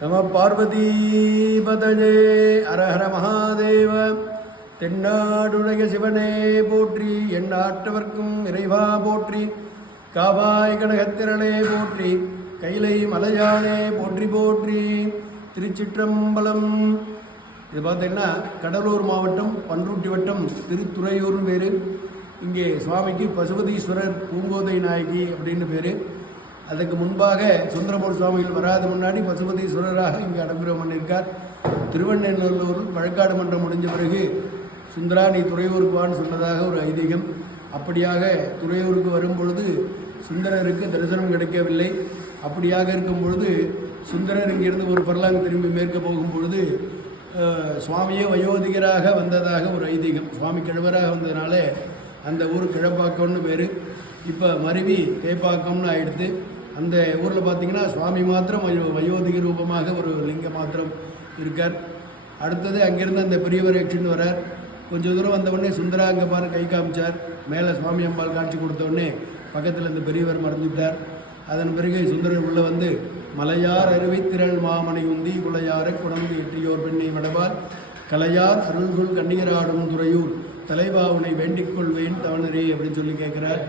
நம பார்வதீபதஜே அரஹர மகாதேவ. தென்னாடுடைய சிவனே போற்றி எந்நாட்டவர்க்கும் இறைவா போற்றி. காவாய் கடகத்திரளே போற்றி கைலை மலையானே போற்றி போற்றி. திருச்சிற்றம்பலம். இது பார்த்தீங்கன்னா கடலூர் மாவட்டம் பன்ருட்டி வட்டம் திருத்துறையூர்னு பேர். இங்கே சுவாமிக்கு பசுபதீஸ்வரர் பூங்கோதை நாயகி அப்படின்னு பேர். அதுக்கு முன்பாக சுந்தரபூர் சுவாமிகள் வராத முன்னாடி பசுபதீஸ்வரராக இங்கே அனுகிரகம் பண்ணியிருக்கார். திருவண்ணூரில் வழக்காடு மன்றம் முடிஞ்ச பிறகு சுந்தரா நீ துறையூருக்கு வான்னு சொன்னதாக ஒரு ஐதீகம். அப்படியாக துறையூருக்கு வரும் பொழுது சுந்தரருக்கு தரிசனம் கிடைக்கவில்லை. அப்படியாக இருக்கும் பொழுது சுந்தரர் இங்கிருந்து ஒரு பரலாங்க திரும்பி மேற்க போகும் பொழுது சுவாமியே வயோதிகராக வந்ததாக ஒரு ஐதீகம். சுவாமி கிழவராக வந்ததுனால அந்த ஊர் கிழப்பாக்கம்னு பேர். இப்போ மருவி தேப்பாக்கம்னு ஆயிடுத்து அந்த ஊரில் பார்த்தீங்கன்னா சுவாமி மாத்திரம் வயோ வயோதிக ரூபமாக ஒரு லிங்கம் மாத்திரம் இருக்கார். அடுத்தது அங்கிருந்து அந்த பெரியவர் எக்ஷன் வரார். கொஞ்சம் தூரம் வந்தவுடனே சுந்தரா அங்கே பாரு கை காமிச்சார். மேலே சுவாமி அம்பாள் காட்சி கொடுத்தோடனே பக்கத்தில் இந்த பெரியவர் மறந்துட்டார் அதன் பிறகு சுந்தரர் உள்ளே வந்து மலையார் அருவித்திரள் மாமனை உந்தி குலையார குணந்து எட்டியோர் பெண்ணை வடவார் கலையார் அருள்குள் கண்ணீராடும் துறையூர் தலைவா உன்னை வேண்டிக் கொள்வேன் தவணரே அப்படின்னு சொல்லி கேட்குறார்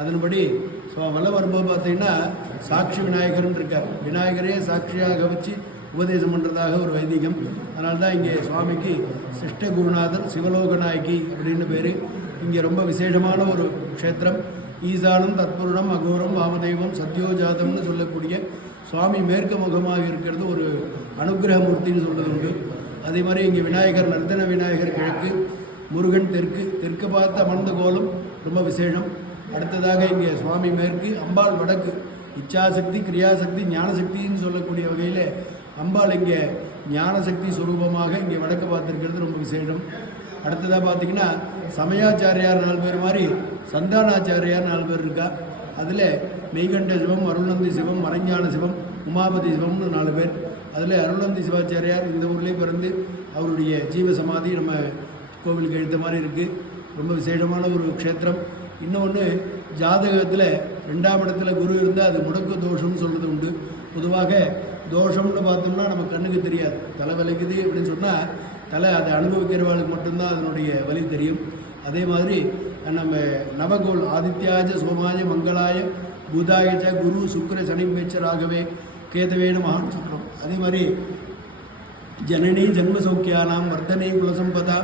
அதன்படி ஸோ வல்ல வரும்போது பார்த்தீங்கன்னா சாட்சி விநாயகர்னு இருக்கார். விநாயகரே சாட்சியாக வச்சு உபதேசம் பண்ணுறதாக ஒரு வைதிகம். அதனால தான் இங்கே சுவாமிக்கு சிஷ்ட குருநாதர் சிவலோகநாயகி அப்படின்னு பேர். இங்கே ரொம்ப விசேஷமான ஒரு க்ஷேத்திரம். ஈசானம் தத்புருடம் அகோரம் வாமதெய்வம் சத்யோஜாதம்னு சொல்லக்கூடிய சுவாமி மேற்கு முகமாக இருக்கிறது ஒரு அனுகிரகமூர்த்தின்னு சொல்றது உண்டு அதே மாதிரி இங்கே விநாயகர் நர்த்தன விநாயகர் கிழக்கு முருகன் தெற்கு தெற்கு பார்த்த அமர்ந்த கோலம் ரொம்ப விசேஷம். அடுத்ததாக இங்கே சுவாமி மேற்கு அம்பாள் வடக்கு. இச்சாசக்தி கிரியாசக்தி ஞானசக்தின்னு சொல்லக்கூடிய வகையில் அம்பாள் இங்கே ஞானசக்தி சுரூபமாக இங்கே வடக்கு பார்த்துருக்கிறது ரொம்ப விசேஷம் அடுத்ததாக பார்த்தீங்கன்னா சமயாச்சாரியார் நாலு பேர் மாதிரி சந்தானாச்சாரியார் நாலு பேர் இருக்கா? அதில் மெய்கண்ட சிவம் அருள்நந்தி சிவம் மறைஞான சிவம் உமாபதி சிவம்னு நாலு பேர். அதில் அருள்நந்தி சிவாச்சாரியார் இந்த ஊர்லேயே பிறந்து அவருடைய ஜீவ சமாதி நம்ம கோவிலுக்கு எழுத்த மாதிரி இருக்குது ரொம்ப விசேஷமான ஒரு க்ஷேத்திரம். இன்னொன்று ஜாதகத்தில் ரெண்டாம் இடத்துல குரு இருந்தால் அது முடக்கு தோஷம்னு சொல்கிறது உண்டு. பொதுவாக தோஷம்னு பார்த்தோம்னா நம்ம கண்ணுக்கு தெரியாது. தலை வலிக்குது அப்படின்னு சொன்னால் தலை அதை அனுபவிக்கிறவர்களுக்கு மட்டும்தான் அதனுடைய வலி தெரியும். அதே மாதிரி நம்ம நவகோல் ஆதித்யாஜ சோமாய மங்களாய புதாயஜ குரு சுக்கர சனி பேச்சராகவே கேதவேன மகான் சொல்கிறோம் அதே மாதிரி ஜனனி ஜன்ம சௌக்கியானாம் வர்த்தனை குலசம்பதா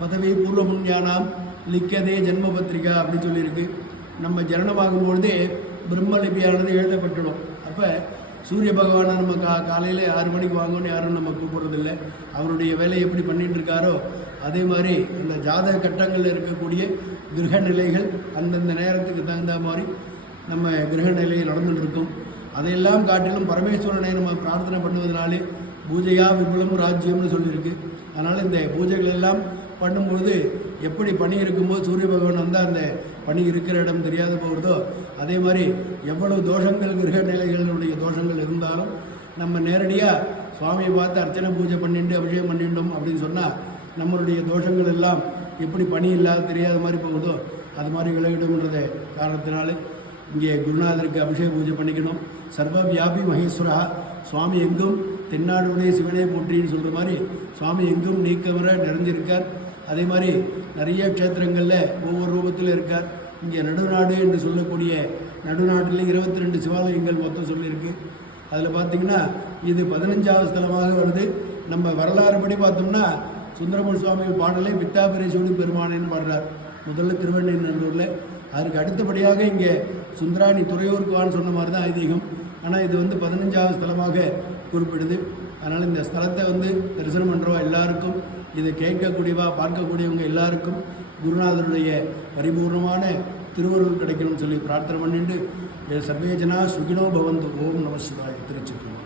பதவி பூர்வ புண்ணியானாம் லிக்கதே ஜென்ம பத்திரிகா அப்படின்னு சொல்லியிருக்கு. நம்ம ஜனனமாகும் பொழுதே பிரம்மலிபியானது எழுதப்பட்டுடும். அப்போ சூரிய பகவானை நம்ம கா காலையில் ஆறு மணிக்கு வாங்கணும்னு யாரும் நம்ம கூப்பிடுறதில்ல. அவருடைய வேலையை எப்படி பண்ணிகிட்டு இருக்காரோ அதே மாதிரி அந்த ஜாதக கட்டங்களில் இருக்கக்கூடிய கிரக நிலைகள் அந்தந்த நேரத்துக்கு தகுந்த மாதிரி நம்ம கிரக நிலையில் நடந்துட்டு அதையெல்லாம் காட்டிலும் பரமேஸ்வரனை நம்ம பிரார்த்தனை பண்ணுவதனாலே பூஜையா விபுலம் ராஜ்யம்னு சொல்லியிருக்கு. அதனால் இந்த பூஜைகள் எல்லாம் பண்ணும்பொழுது எப்படி பனி இருக்கும்போது சூரிய பகவான் வந்தால் அந்த பனி இருக்கிற இடம் தெரியாத போகிறதோ அதே மாதிரி எவ்வளவு தோஷங்கள் கிரக நிலைகளுடைய தோஷங்கள் இருந்தாலும் நம்ம நேரடியாக சுவாமியை பார்த்து அர்ச்சனை பூஜை பண்ணிட்டு அபிஷேகம் பண்ணிட்டோம் அப்படின்னு சொன்னால் நம்மளுடைய தோஷங்கள் எல்லாம் எப்படி பனி இல்லாத தெரியாத மாதிரி போகுதோ அது மாதிரி விலகிடும்ன்றத காரணத்தினால இங்கே குருநாதருக்கு அபிஷேக பூஜை பண்ணிக்கணும். சர்வ வியாபி மகேஸ்வரா சுவாமி எங்கும் தென்னாடுடைய சிவனே போற்றின்னு சொல்கிற மாதிரி சுவாமி எங்கும் நீக்கவர நிறைஞ்சிருக்கார். அதே மாதிரி நிறைய க்ஷேத்திரங்களில் ஒவ்வொரு ரூபத்தில் இருக்கார். இங்கே நடுநாடு என்று சொல்லக்கூடிய நடுநாட்டில் இருபத்தி ரெண்டு சிவாலயங்கள் மொத்தம் சொல்லியிருக்கு. அதில் பார்த்தீங்கன்னா இது பதினஞ்சாவது ஸ்தலமாக வருது. நம்ம வரலாறு படி பார்த்தோம்னா சுந்தரமன் சுவாமி பாடலை வித்தாபிரேசோடி பெருமானேன்னு பாடுறார். முதல்ல திருவண்ணூரில் அதற்கு அடுத்தபடியாக இங்கே சுந்தராணி துறையூருக்குவான்னு சொன்ன மாதிரி தான் ஐதீகம். ஆனால் இது வந்து பதினஞ்சாவது ஸ்தலமாக குறிப்பிடுது. அதனால் இந்த ஸ்தலத்தை வந்து தரிசனம் பண்ணுறவா எல்லாருக்கும் இதை கேட்கக்கூடியவா பார்க்கக்கூடியவங்க எல்லாருக்கும் குருநாதருடைய பரிபூர்ணமான திருவருள் கிடைக்கணும்னு சொல்லி பிரார்த்தனை பண்ணிட்டு சர்வேஜனா சுகினோ பவந்து ஓம் நம சிவாய திருச்சிக்குமார்